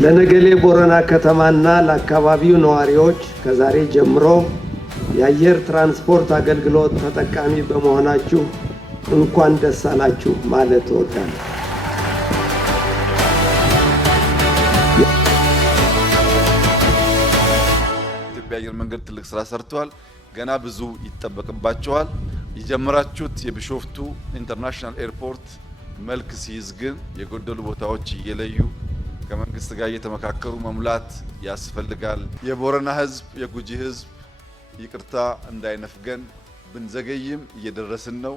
ለነገሌ ቦረና ከተማና ለአካባቢው ነዋሪዎች ከዛሬ ጀምሮ የአየር ትራንስፖርት አገልግሎት ተጠቃሚ በመሆናችሁ እንኳን ደስ አላችሁ ማለት እወዳለሁ። ኢትዮጵያ አየር መንገድ ትልቅ ስራ ሰርቷል። ገና ብዙ ይጠበቅባቸዋል። የጀመራችሁት የቢሾፍቱ ኢንተርናሽናል ኤርፖርት መልክ ሲይዝ ግን የጎደሉ ቦታዎች እየለዩ ከመንግስት ጋር እየተመካከሩ መሙላት ያስፈልጋል። የቦረና ህዝብ፣ የጉጂ ህዝብ ይቅርታ እንዳይነፍገን ብንዘገይም እየደረስን ነው።